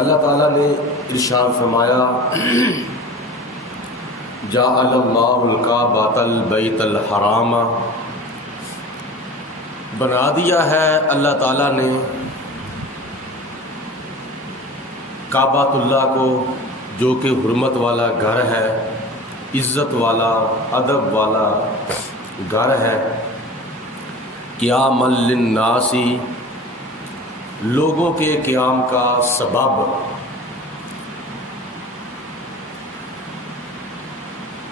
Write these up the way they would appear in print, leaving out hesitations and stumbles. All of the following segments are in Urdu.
اللہ تعالیٰ نے ارشاد فرمایا جعل اللہ الکعبۃ البیت الحرام، بنا دیا ہے اللہ تعالیٰ نے کعبۃ اللہ کو، جو کہ حرمت والا گھر ہے، عزت والا ادب والا گھر ہے، قیاما للناس، لوگوں کے قیام کا سبب،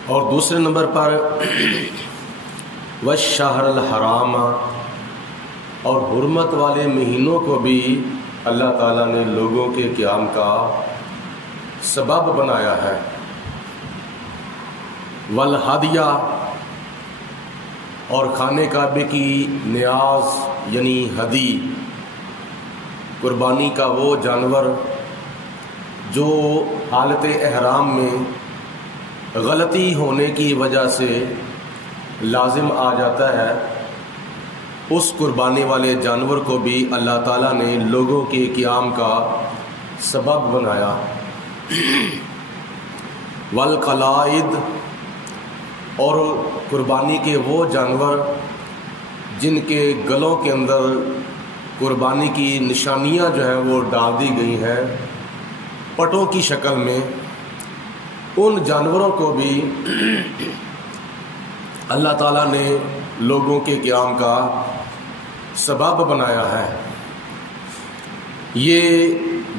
اور دوسرے نمبر پر والشہر الحرام، اور حرمت والے مہینوں کو بھی اللہ تعالیٰ نے لوگوں کے قیام کا سبب بنایا ہے، والہدیہ، اور خانہ کعبے کی نیاز یعنی ہدی، قربانی کا وہ جانور جو حالت احرام میں غلطی ہونے کی وجہ سے لازم آ جاتا ہے، اس قربانی والے جانور کو بھی اللہ تعالیٰ نے لوگوں کے قیام کا سبب بنایا، والقلائد، اور قربانی کے وہ جانور جن کے گلوں کے اندر قربانی کی نشانیاں جو ہیں وہ ڈال دی گئی ہیں پٹوں کی شکل میں، ان جانوروں کو بھی اللہ تعالیٰ نے لوگوں کے قیام کا سبب بنایا ہے۔ یہ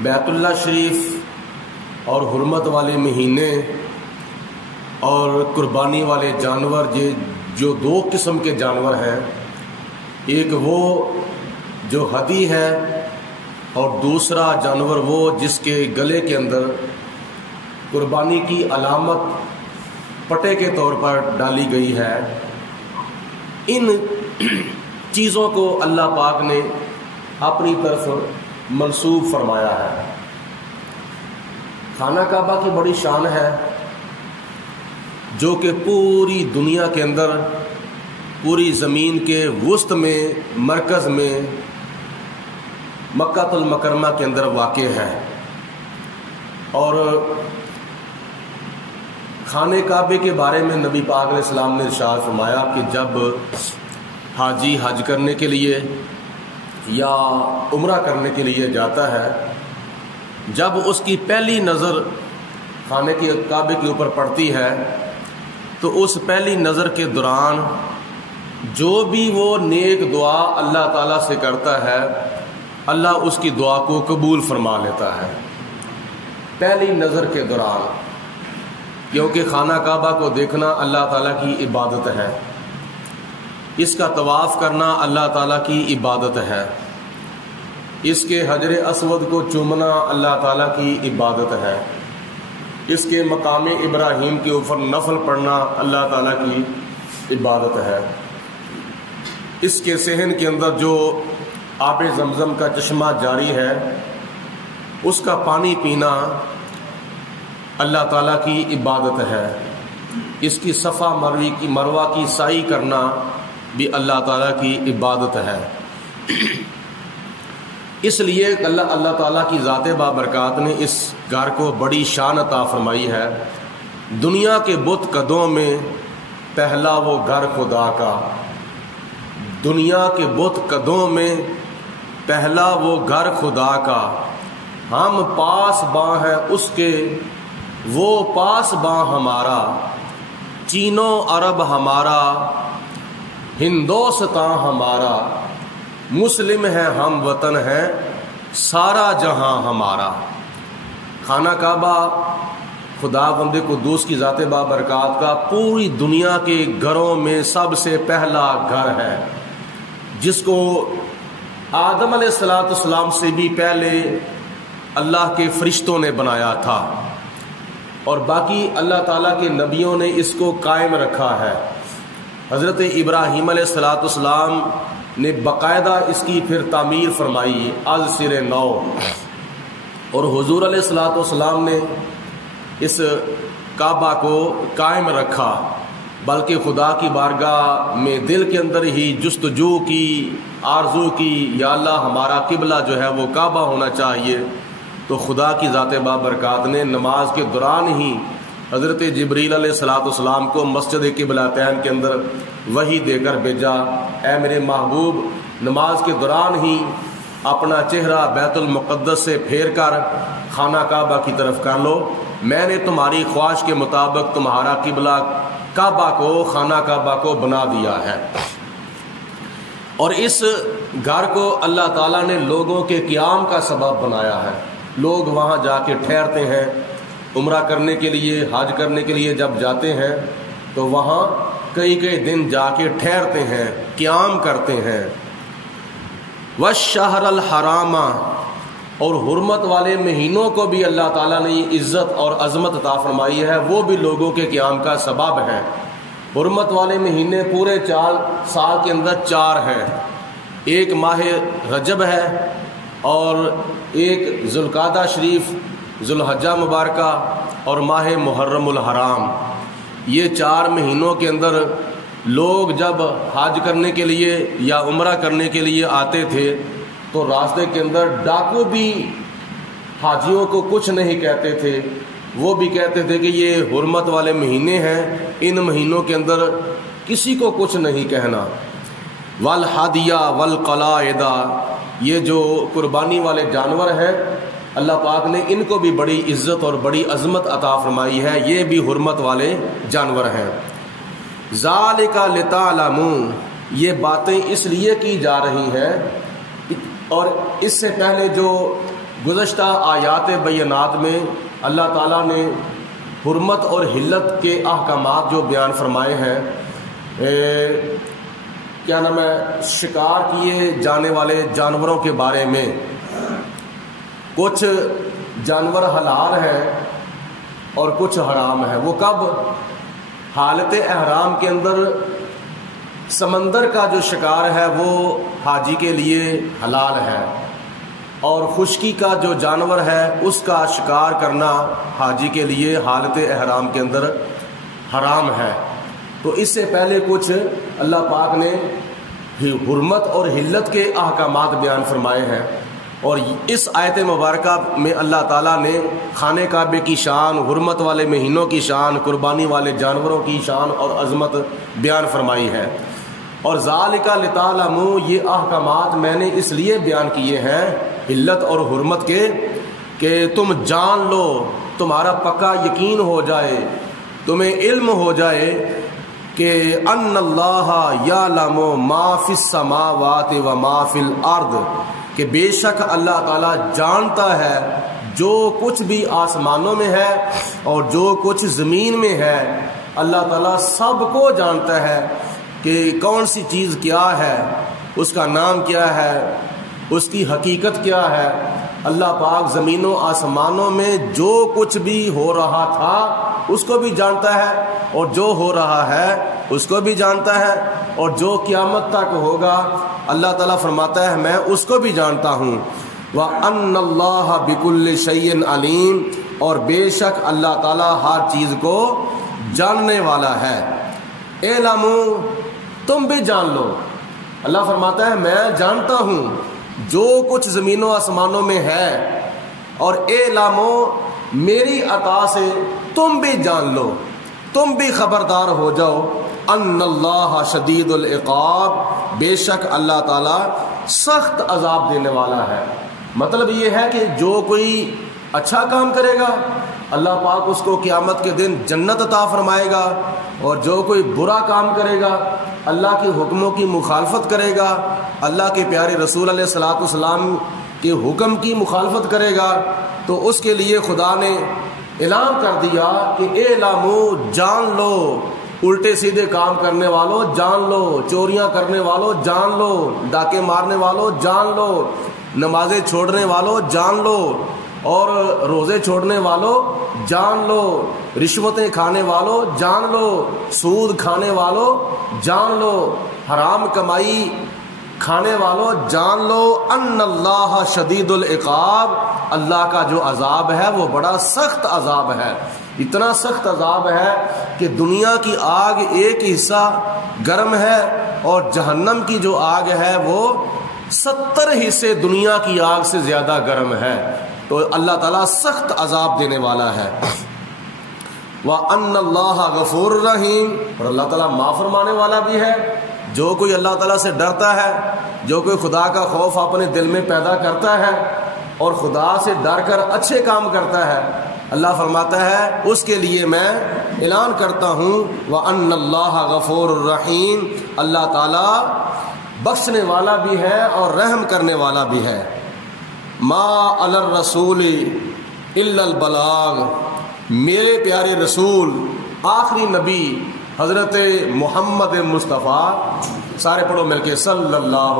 بیت اللہ شریف اور حرمت والے مہینے اور قربانی والے جانور، جو دو قسم کے جانور ہیں، ایک وہ جو ہدی ہے اور دوسرا جانور وہ جس کے گلے کے اندر قربانی کی علامت پٹے کے طور پر ڈالی گئی ہے، ان چیزوں کو اللہ پاک نے اپنی طرف منسوب فرمایا ہے۔ خانہ کعبہ کی بڑی شان ہے، جو کہ پوری دنیا کے اندر، پوری زمین کے وسط میں، مرکز میں، مکہ المکرمہ کے اندر واقع ہے، اور خانہ کعبے کے بارے میں نبی پاک علیہ السلام نے ارشاد فرمایا کہ جب حاجی حج کرنے کے لیے یا عمرہ کرنے کے لیے جاتا ہے، جب اس کی پہلی نظر خانہ کے کعبے کے اوپر پڑتی ہے تو اس پہلی نظر کے دوران جو بھی وہ نیک دعا اللہ تعالیٰ سے کرتا ہے، اللہ اس کی دعا کو قبول فرما لیتا ہے پہلی نظر کے دوران، کیونکہ خانہ کعبہ کو دیکھنا اللہ تعالیٰ کی عبادت ہے، اس کا طواف کرنا اللہ تعالیٰ کی عبادت ہے، اس کے حجر اسود کو چومنا اللہ تعالیٰ کی عبادت ہے، اس کے مقام ابراہیم کے اوپر نفل پڑھنا اللہ تعالیٰ کی عبادت ہے، اس کے صحن کے اندر جو آب زمزم کا چشمہ جاری ہے اس کا پانی پینا اللہ تعالیٰ کی عبادت ہے، اس کی صفا مروہ کی سعی کرنا بھی اللہ تعالیٰ کی عبادت ہے۔ اس لیے اللہ تعالیٰ کی ذات بابرکات نے اس گھر کو بڑی شان عطا فرمائی ہے۔ دنیا کے بت قدوں میں پہلا وہ گھر خدا کا، دنیا کے بت قدوں میں پہلا وہ گھر خدا کا، ہم پاس باں ہیں اس کے، وہ پاس باں ہمارا، چینو عرب ہمارا، ہندوستان ہمارا، مسلم ہے ہم وطن ہے، سارا جہاں ہمارا۔ خانہ کعبہ خدا بند قدوس کی ذات بابرکات کا پوری دنیا کے گھروں میں سب سے پہلا گھر ہے، جس کو آدم علیہ السلام سے بھی پہلے اللہ کے فرشتوں نے بنایا تھا، اور باقی اللہ تعالیٰ کے نبیوں نے اس کو قائم رکھا ہے۔ حضرت ابراہیم علیہ السلام نے باقاعدہ اس کی پھر تعمیر فرمائی از سر نو، اور حضور علیہ السلام نے اس کعبہ کو قائم رکھا، بلکہ خدا کی بارگاہ میں دل کے اندر ہی جستجو کی، آرزو کی، یا اللہ ہمارا قبلہ جو ہے وہ کعبہ ہونا چاہیے، تو خدا کی ذات بابرکات نے نماز کے دوران ہی حضرت جبریل علیہ السلام کو مسجد قبلتین کے اندر وحی دے کر بھیجا، اے میرے محبوب نماز کے دوران ہی اپنا چہرہ بیت المقدس سے پھیر کر خانہ کعبہ کی طرف کر لو، میں نے تمہاری خواہش کے مطابق تمہارا قبلہ کعبہ کو، خانہ کعبہ کو بنا دیا ہے۔ اور اس گھر کو اللہ تعالیٰ نے لوگوں کے قیام کا سبب بنایا ہے، لوگ وہاں جا کے ٹھہرتے ہیں، عمرہ کرنے کے لیے، حج کرنے کے لیے جب جاتے ہیں تو وہاں کئی دن جا کے ٹھہرتے ہیں، قیام کرتے ہیں۔ وَالشَّهْرَ الْحَرَامَ، اور حرمت والے مہینوں کو بھی اللہ تعالیٰ نے عزت اور عظمت عطا فرمائی ہے، وہ بھی لوگوں کے قیام کا سبب ہے۔ حرمت والے مہینے پورے 4 سال کے اندر 4 ہیں، ایک ماہ رجب ہے اور ایک ذوالقعدہ شریف، ذوالحجہ مبارکہ اور ماہ محرم الحرام۔ یہ 4 مہینوں کے اندر لوگ جب حج کرنے کے لیے یا عمرہ کرنے کے لیے آتے تھے تو راستے کے اندر ڈاکو بھی حاجیوں کو کچھ نہیں کہتے تھے، وہ بھی کہتے تھے کہ یہ حرمت والے مہینے ہیں، ان مہینوں کے اندر کسی کو کچھ نہیں کہنا۔ والہدیہ والقلائد، یہ جو قربانی والے جانور ہیں اللہ پاک نے ان کو بھی بڑی عزت اور بڑی عظمت عطا فرمائی ہے، یہ بھی حرمت والے جانور ہیں۔ ذالک لتعلموا، یہ باتیں اس لیے کی جا رہی ہیں، اور اس سے پہلے جو گزشتہ آیات بینات میں اللہ تعالیٰ نے حرمت اور حلت کے احکامات جو بیان فرمائے ہیں، کیا نام ہے، شکار کیے جانے والے جانوروں کے بارے میں، کچھ جانور حلال ہیں اور کچھ حرام ہیں۔ وہ کب؟ حالت احرام کے اندر سمندر کا جو شکار ہے وہ حاجی کے لیے حلال ہے، اور خشکی کا جو جانور ہے اس کا شکار کرنا حاجی کے لیے حالت احرام کے اندر حرام ہے۔ تو اس سے پہلے کچھ اللہ پاک نے حرمت اور حلت کے احکامات بیان فرمائے ہیں، اور اس آیت مبارکہ میں اللہ تعالیٰ نے خانہ کعبے کی شان، حرمت والے مہینوں کی شان، قربانی والے جانوروں کی شان اور عظمت بیان فرمائی ہے۔ اور ذالک لتعلموا، یہ احکامات میں نے اس لیے بیان کیے ہیں حلت اور حرمت کے کہ تم جان لو، تمہارا پکا یقین ہو جائے، تمہیں علم ہو جائے کہ ان اللہ یعلم ما فی السماوات و ما فی الارض، کہ بے شک اللہ تعالیٰ جانتا ہے جو کچھ بھی آسمانوں میں ہے اور جو کچھ زمین میں ہے، اللہ تعالیٰ سب کو جانتا ہے کہ کون سی چیز کیا ہے، اس کا نام کیا ہے، اس کی حقیقت کیا ہے۔ اللہ پاک زمین و آسمانوں میں جو کچھ بھی ہو رہا تھا اس کو بھی جانتا ہے، اور جو ہو رہا ہے اس کو بھی جانتا ہے، اور جو قیامت تک ہوگا اللہ تعالیٰ فرماتا ہے میں اس کو بھی جانتا ہوں۔ وَأَنَّ اللَّهَ بِكُلِّ شَيْءٍ عَلِيمٌ، اور بے شک اللہ تعالیٰ ہر چیز کو جاننے والا ہے۔ اعلموا، تم بھی جان لو، اللہ فرماتا ہے میں جانتا ہوں جو کچھ زمین و آسمانوں میں ہے، اور اعلموا، میری عطا سے تم بھی جان لو، تم بھی خبردار ہو جاؤ، ان اللہ شدید العقاب، بے شک اللہ تعالیٰ سخت عذاب دینے والا ہے۔ مطلب یہ ہے کہ جو کوئی اچھا کام کرے گا اللہ پاک اس کو قیامت کے دن جنت عطا فرمائے گا، اور جو کوئی برا کام کرے گا، اللہ کے حکموں کی مخالفت کرے گا، اللہ کے پیارے رسول علیہ الصلوۃ والسلام کے حکم کی مخالفت کرے گا، تو اس کے لیے خدا نے اعلان کر دیا کہ اعلموا، جان لو، الٹے سیدھے کام کرنے والوں جان لو، چوریاں کرنے والوں جان لو، ڈاکے مارنے والوں جان لو، نمازیں چھوڑنے والوں جان لو، اور روزے چھوڑنے والوں جان لو، رشوتیں کھانے والوں جان لو، سود کھانے والوں جان لو، حرام کمائی کھانے والوں جان لو، ان اللہ شدید العقاب، اللہ کا جو عذاب ہے وہ بڑا سخت عذاب ہے، اتنا سخت عذاب ہے کہ دنیا کی آگ ایک حصہ گرم ہے اور جہنم کی جو آگ ہے وہ 70 حصے دنیا کی آگ سے زیادہ گرم ہے۔ تو اللہ تعالیٰ سخت عذاب دینے والا ہے۔ وَأَنَّ اللَّهَ غَفُورٌ رَحِيمٌ، اور اللہ تعالیٰ معاف فرمانے والا بھی ہے۔ جو کوئی اللہ تعالیٰ سے ڈرتا ہے، جو کوئی خدا کا خوف اپنے دل میں پیدا کرتا ہے اور خدا سے ڈر کر اچھے کام کرتا ہے، اللہ فرماتا ہے اس کے لیے میں اعلان کرتا ہوں وَأَنَّ اللَّهَ غَفُورٌ رَحِيمٌ، اللہ تعالیٰ بخشنے والا بھی ہے اور رحم کرنے والا بھی ہے۔ ما علی الرسول الا البلاغ، میرے پیارے رسول آخری نبی حضرت محمد مصطفیٰ، سارے پڑھو مل کے، صلی اللہ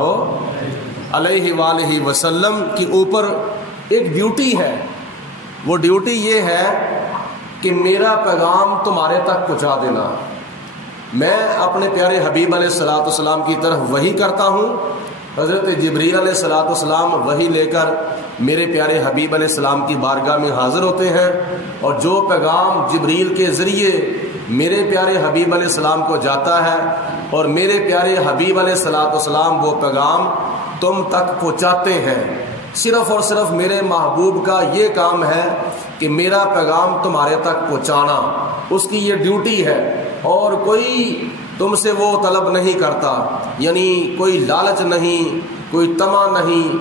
علیہ وآلہ وسلم کے اوپر ایک ڈیوٹی ہے۔ وہ ڈیوٹی یہ ہے کہ میرا پیغام تمہارے تک پہنچا دینا۔ میں اپنے پیارے حبیب علیہ الصلوۃ والسلام کی طرف وحی کرتا ہوں، حضرت جبریل علیہ الصلوۃ والسلام وحی لے کر میرے پیارے حبیب علیہ السلام کی بارگاہ میں حاضر ہوتے ہیں، اور جو پیغام جبریل کے ذریعے میرے پیارے حبیب علیہ السلام کو جاتا ہے، اور میرے پیارے حبیب علیہ الصلوۃ والسلام وہ پیغام تم تک پہنچاتے ہیں۔ صرف اور صرف میرے محبوب کا یہ کام ہے کہ میرا پیغام تمہارے تک پہنچانا، اس کی یہ ڈیوٹی ہے، اور کوئی تم سے وہ طلب نہیں کرتا، یعنی کوئی لالچ نہیں، کوئی طمع نہیں،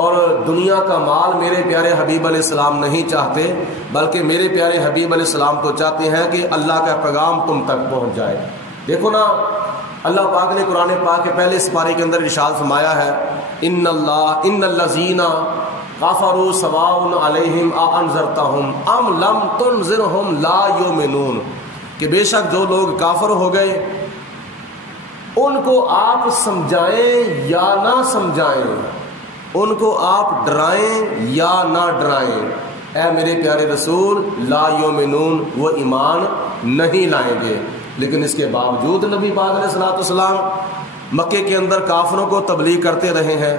اور دنیا کا مال میرے پیارے حبیب علیہ السلام نہیں چاہتے، بلکہ میرے پیارے حبیب علیہ السلام تو چاہتے ہیں کہ اللہ کا پیغام تم تک پہنچ جائے۔ دیکھو نا، اللہ پاک نے قرآن پاک کے پہلے اس پارے کے اندر ارشاد فرمایا ہے ان الذین کفروا سواء علیہم اانذرتہم ام لم تنذرہم لا یؤمنون، کہ بے شک جو لوگ کافر ہو گئے ان کو آپ سمجھائیں یا نہ سمجھائیں، ان کو آپ ڈرائیں یا نہ ڈرائیں، اے میرے پیارے رسول لا یؤمنون، وہ ایمان نہیں لائیں گے۔ لیکن اس کے باوجود نبی پاک علیہ الصلوۃ والسلام مکے کے اندر کافروں کو تبلیغ کرتے رہے ہیں،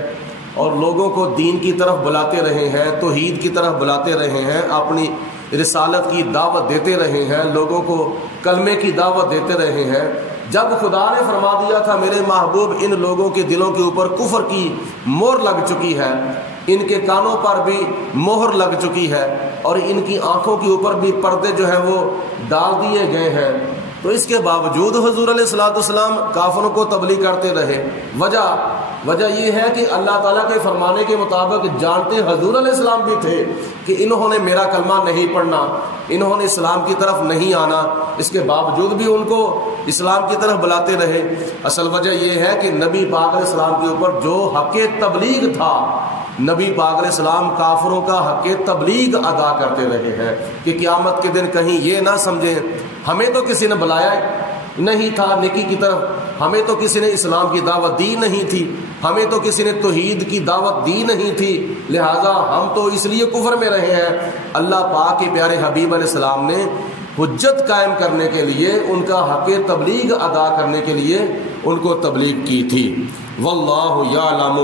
اور لوگوں کو دین کی طرف بلاتے رہے ہیں، توحید کی طرف بلاتے رہے ہیں، اپنی رسالت کی دعوت دیتے رہے ہیں، لوگوں کو کلمے کی دعوت دیتے رہے ہیں۔ جب خدا نے فرما دیا تھا میرے محبوب ان لوگوں کے دلوں کے اوپر کفر کی مہر لگ چکی ہے، ان کے کانوں پر بھی مہر لگ چکی ہے، اور ان کی آنکھوں کے اوپر بھی پردے جو ہیں وہ ڈال دیے گئے ہیں، تو اس کے باوجود حضور علیہ الصلوۃ والسلام کافروں کو تبلیغ کرتے رہے۔ وجہ یہ ہے کہ اللہ تعالیٰ کے فرمانے کے مطابق جانتے حضور علیہ السلام بھی تھے کہ انہوں نے میرا کلمہ نہیں پڑھنا، انہوں نے اسلام کی طرف نہیں آنا، اس کے باوجود بھی ان کو اسلام کی طرف بلاتے رہے۔ اصل وجہ یہ ہے کہ نبی پاک علیہ السلام کے اوپر جو حق تبلیغ تھا، نبی پاک علیہ السلام کافروں کا حق تبلیغ ادا کرتے رہے ہیں، کہ قیامت کے دن کہیں یہ نہ سمجھیں ہمیں تو کسی نے بلایا نہیں تھا نیکی کی طرف، ہمیں تو کسی نے اسلام کی دعوت دی نہیں تھی، ہمیں تو کسی نے توحید کی دعوت دی نہیں تھی، لہذا ہم تو اس لیے کفر میں رہے ہیں۔ اللہ پاک کے پیارے حبیب علیہ السلام نے حجت قائم کرنے کے لیے، ان کا حق تبلیغ ادا کرنے کے لیے ان کو تبلیغ کی تھی۔ واللہ یعلم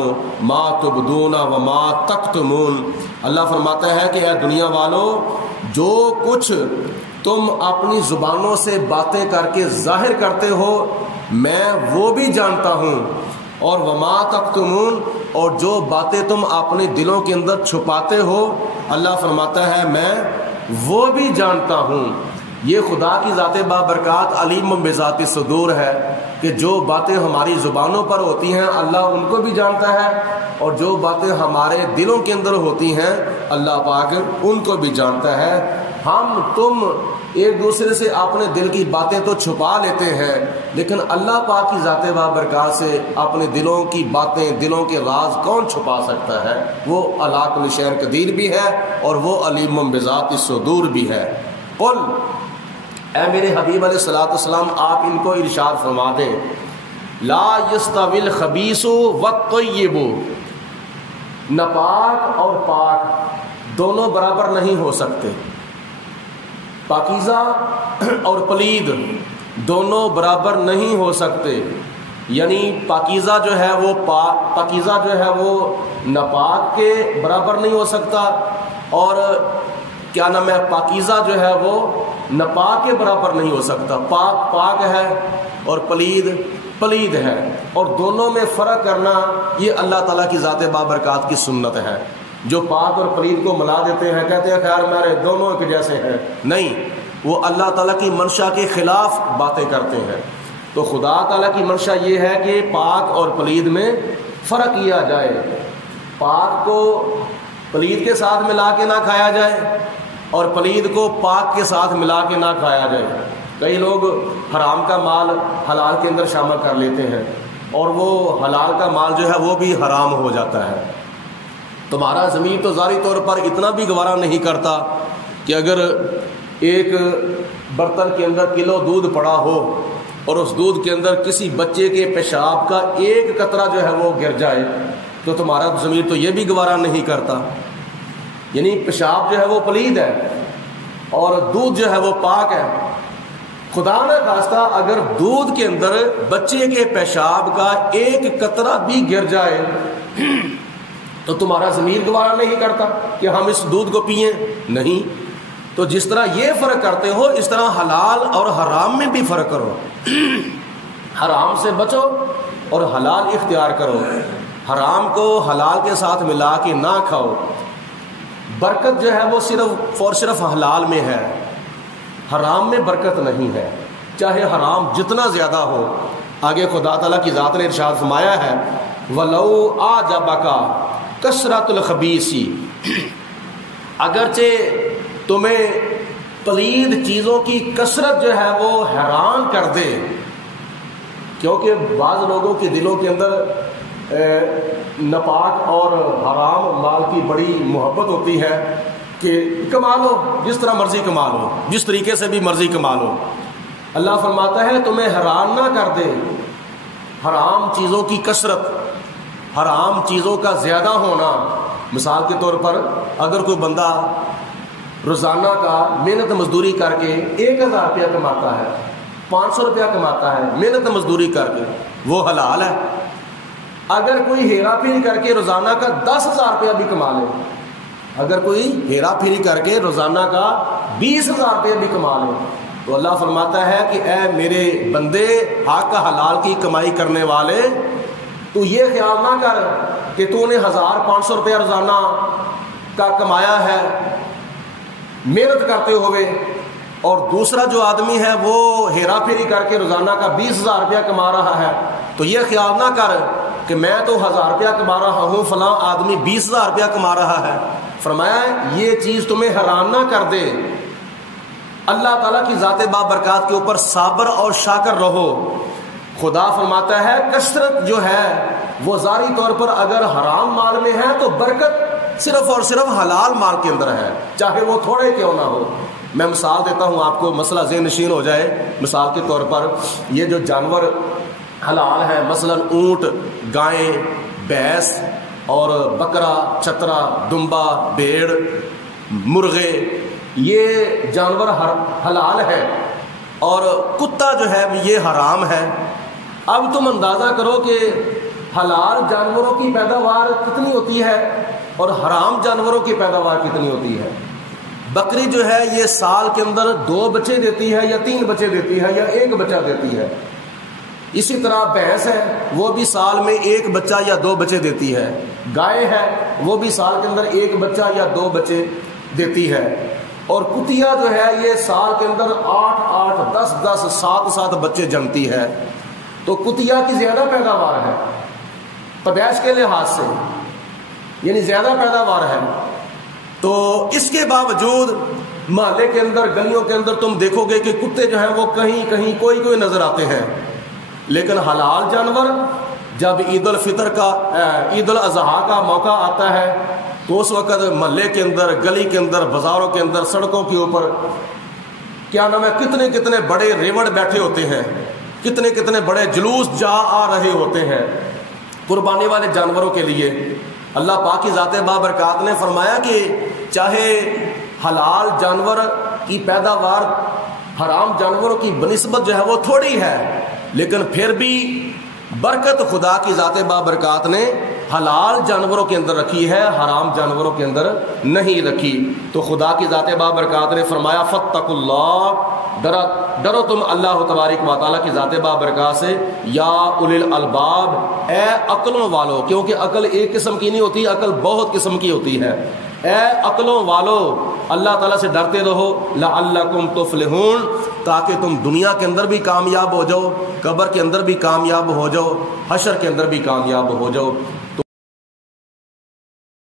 ما تبدون وما تکتمون، اللہ فرماتا ہے کہ اے دنیا والوں، جو کچھ تم اپنی زبانوں سے باتیں کر کے ظاہر کرتے ہو میں وہ بھی جانتا ہوں، اور وما تکتمون، اور جو باتیں تم اپنے دلوں کے اندر چھپاتے ہو اللہ فرماتا ہے میں وہ بھی جانتا ہوں۔ یہ خدا کی ذات بابرکات علیم بذات الصدور ہے کہ جو باتیں ہماری زبانوں پر ہوتی ہیں اللہ ان کو بھی جانتا ہے، اور جو باتیں ہمارے دلوں کے اندر ہوتی ہیں اللہ پاک ان کو بھی جانتا ہے۔ ہم تم ایک دوسرے سے اپنے دل کی باتیں تو چھپا لیتے ہیں، لیکن اللہ پاک کی ذات بابرکات سے اپنے دلوں کی باتیں، دلوں کے راز کون چھپا سکتا ہے؟ وہ علی کل شیء قدیر بھی ہے اور وہ علیم بذات الصدور بھی ہے۔ قل، اے میرے حبیب علیہ الصلوۃ والسلام آپ ان کو ارشاد فرما دیں، لا یستوی الخبیث والطیب، ناپاک اور پاک دونوں برابر نہیں ہو سکتے، پاکیزہ اور پلید دونوں برابر نہیں ہو سکتے، یعنی پاکیزہ جو ہے وہ پاکیزہ جو ہے وہ ناپاک کے برابر نہیں ہو سکتا، اور کیا نام ہے پاکیزہ جو ہے وہ ناپاک کے برابر نہیں ہو سکتا۔ پاک پاک ہے اور پلید پلید ہے، اور دونوں میں فرق کرنا یہ اللہ تعالیٰ کی ذات بابرکات کی سنت ہے۔ جو پاک اور پلید کو ملا دیتے ہیں، کہتے ہیں خیر میرے دونوں ایک جیسے ہیں، نہیں، وہ اللہ تعالیٰ کی منشا کے خلاف باتیں کرتے ہیں۔ تو خدا تعالیٰ کی منشا یہ ہے کہ پاک اور پلید میں فرق کیا جائے، پاک کو پلید کے ساتھ ملا کے نہ کھایا جائے اور پلید کو پاک کے ساتھ ملا کے نہ کھایا جائے۔ کئی لوگ حرام کا مال حلال کے اندر شامل کر لیتے ہیں اور وہ حلال کا مال جو ہے وہ بھی حرام ہو جاتا ہے۔ تمہارا ضمیر تو ظاہری طور پر اتنا بھی گوارا نہیں کرتا کہ اگر ایک برتن کے اندر کلو دودھ پڑا ہو اور اس دودھ کے اندر کسی بچے کے پیشاب کا ایک قطرہ جو ہے وہ گر جائے تو تمہارا ضمیر تو یہ بھی گوارا نہیں کرتا۔ یعنی پیشاب جو ہے وہ پلید ہے اور دودھ جو ہے وہ پاک ہے۔ خدا نہ خواستہ اگر دودھ کے اندر بچے کے پیشاب کا ایک قطرہ بھی گر جائے تو تمہارا ضمیر گوارا نہیں کرتا کہ ہم اس دودھ کو پئیں، نہیں۔ تو جس طرح یہ فرق کرتے ہو اس طرح حلال اور حرام میں بھی فرق کرو، حرام سے بچو اور حلال اختیار کرو، حرام کو حلال کے ساتھ ملا کے نہ کھاؤ۔ برکت جو ہے وہ صرف اور صرف حلال میں ہے، حرام میں برکت نہیں ہے، چاہے حرام جتنا زیادہ ہو۔ آگے خدا تعالیٰ کی ذات نے ارشاد فرمایا ہے وَلَوْ أَعْجَبَكَ کثرت الخبیثی، اگرچہ تمہیں پلید چیزوں کی کثرت جو ہے وہ حیران کر دے، کیونکہ بعض لوگوں کے دلوں کے اندر ناپاک اور حرام مال کی بڑی محبت ہوتی ہے کہ کما لو جس طرح مرضی کما لو، جس طریقے سے بھی مرضی کما لو۔ اللہ فرماتا ہے تمہیں حیران نہ کر دے حرام چیزوں کی کثرت، حرام چیزوں کا زیادہ ہونا۔ مثال کے طور پر اگر کوئی بندہ روزانہ کا محنت مزدوری کر کے 1000 روپیہ کماتا ہے، 500 روپیہ کماتا ہے محنت مزدوری کر کے، وہ حلال ہے۔ اگر کوئی ہیرا پھیری کر کے روزانہ کا 10,000 روپیہ بھی کما لے، اگر کوئی ہیرا پھیری کر کے روزانہ کا 20,000 روپیہ بھی کما لے تو اللہ فرماتا ہے کہ اے میرے بندے حق کا حلال کی کمائی کرنے والے، تو یہ خیال نہ کر کہ تو نے 1,500 روپیہ روزانہ کا کمایا ہے محنت کرتے ہوئے، اور دوسرا جو آدمی ہے وہ ہیرا پھیری کر کے روزانہ کا 20,000 روپیہ کما رہا ہے، تو یہ خیال نہ کر کہ میں تو 1,000 روپیہ کما رہا ہوں، فلاں آدمی 20,000 روپیہ کما رہا ہے۔ فرمایا یہ چیز تمہیں حیران نہ کر دے، اللہ تعالیٰ کی ذات بابرکات کے اوپر صابر اور شاکر رہو۔ خدا فرماتا ہے کثرت جو ہے وہ ظاہری طور پر اگر حرام مال میں ہے تو برکت صرف اور صرف حلال مال کے اندر ہے، چاہے وہ تھوڑے کیوں نہ ہو۔ میں مثال دیتا ہوں آپ کو، مسئلہ ذہن نشین ہو جائے۔ مثال کے طور پر یہ جو جانور حلال ہے، مثلا اونٹ، گائیں، بھینس اور بکرا، چترا، دمبا، بھیڑ، مرغے، یہ جانور حلال ہے، اور کتا جو ہے یہ حرام ہے۔ اب تم اندازہ کرو کہ حلال جانوروں کی پیداوار کتنی ہوتی ہے اور حرام جانوروں کی پیداوار کتنی ہوتی ہے۔ بکری جو ہے یہ سال کے اندر 2 بچے دیتی ہے یا 3 بچے دیتی ہے یا 1 بچہ دیتی ہے۔ اسی طرح بھینس ہے وہ بھی سال میں 1 بچہ یا 2 بچے دیتی ہے۔ گائے ہے وہ بھی سال کے اندر 1 بچہ یا 2 بچے دیتی ہے۔ اور کتیا جو ہے یہ سال کے اندر 8 10 7 بچے جنمتی ہے۔ تو کتیا کی زیادہ پیداوار ہے پیدائش کے لحاظ سے، یعنی زیادہ پیداوار ہے۔ تو اس کے باوجود محلے کے اندر، گلیوں کے اندر تم دیکھو گے کہ کتے جو ہیں وہ کہیں کوئی نظر آتے ہیں، لیکن حلال جانور جب عید الفطر کا، عید الاضحیٰ کا موقع آتا ہے تو اس وقت محلے کے اندر، گلی کے اندر، بازاروں کے اندر، سڑکوں کے اوپر کیا نام ہے کتنے بڑے ریوڑ بیٹھے ہوتے ہیں، کتنے بڑے جلوس جا آ رہے ہوتے ہیں قربانی والے جانوروں کے لیے۔ اللہ پاک کی ذات بابرکات نے فرمایا کہ چاہے حلال جانور کی پیداوار حرام جانوروں کی بنسبت جو ہے وہ تھوڑی ہے، لیکن پھر بھی برکت خدا کی ذات بابرکات نے حلال جانوروں کے اندر رکھی ہے، حرام جانوروں کے اندر نہیں رکھی۔ تو خدا کی ذات بابرکات نے فرمایا فاتقوا اللہ، ڈرو تم اللہ تبارک و تعالیٰ کی ذات بابرکات سے، یا اولی الالباب، اے عقلوں والو، کیونکہ عقل ایک قسم کی نہیں ہوتی، عقل بہت قسم کی ہوتی ہے۔ اے عقلوں والو اللہ تعالیٰ سے ڈرتے رہو، لعلکم تفلحون، تاکہ تم دنیا کے اندر بھی کامیاب ہو جاؤ، قبر کے اندر بھی کامیاب ہو جاؤ، حشر کے اندر بھی کامیاب ہو جاؤ۔